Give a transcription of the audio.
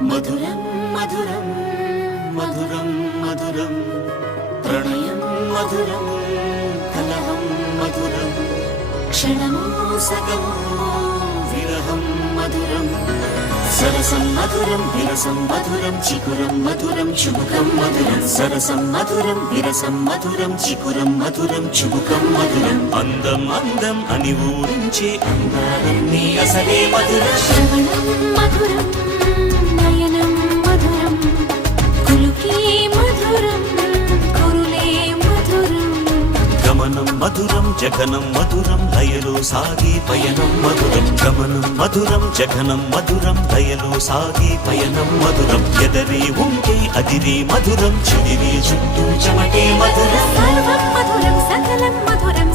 మధురం మధురం మధురం మధురం ప్రణయం మధురం కలహం మధురం క్షణమో సగమో విరహం మధురం సరసం మధురం విరసం మధురం చికురం మధురం చుబుకం మధురం సరసం మధురం విరసం మధురం చికురం మధురం చుబుకం మధురం అందం అందం అని ఊరించే అందాలన్నీ అసలే మధురం శ్రవణం మధురం నయనం మధురం కులుకే మధురం కురులే మధురం గమనం మధురం జగనం మధురం లయలో సాగే పయనం మధురం గమనం మధురం జగనం మధురం లయలో సాగే పయనం మధురం ఎదరి ఉంటే అదిరే మధురం చెదిరే చుట్టూ చెమటే మధురం సర్వం మధురం సకలం మధురం